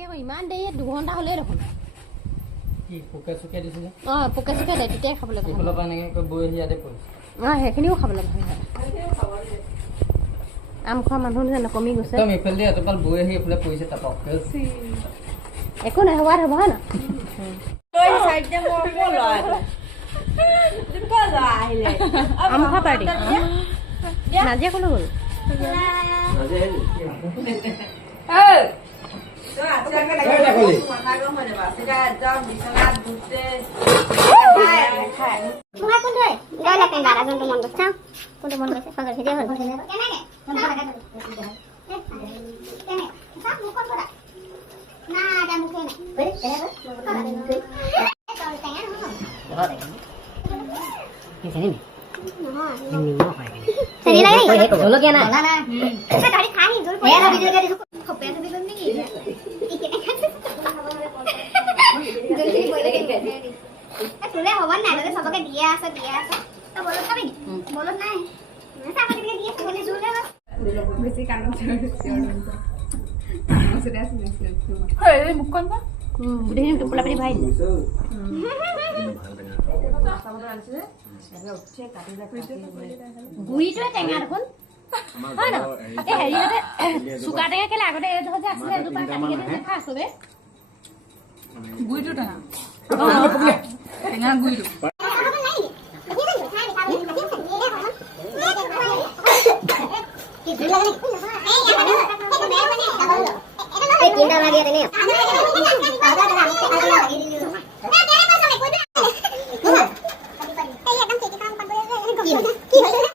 তাকে ইমান দেৰি 2 ঘণ্টা হ'লেই দেখোন কি পোকে চুকে দিছিলে পোকে চুকে দেয় তেতিয়াই খাবলৈ ভাল এইফালৰ পৰা এনেকৈ বৈ আহি ইয়াতে পৰিছে সেইখিনিও খাবলৈ ভাল হয় আম খোৱা মানুহ যেন কমি গৈছে একদম এইফালে এটোপাল বৈ আহি এইফালে পৰিছে তাপকে একো নাই হোৱাত হ'ব হয় না আম খোৱা পাৰ্টি নাজিয়া ক'লৈ গ'ল গুড়িটোৱে টেঙা দেখোন হয় ন হেৰিতে চুকা টেঙা কেলে আগতে এইটো যে আছিলে এজোপা কাটি কেনে দেখা চবে গুড়িটো টেঙা টেঙা গুড়িটো Kita lagi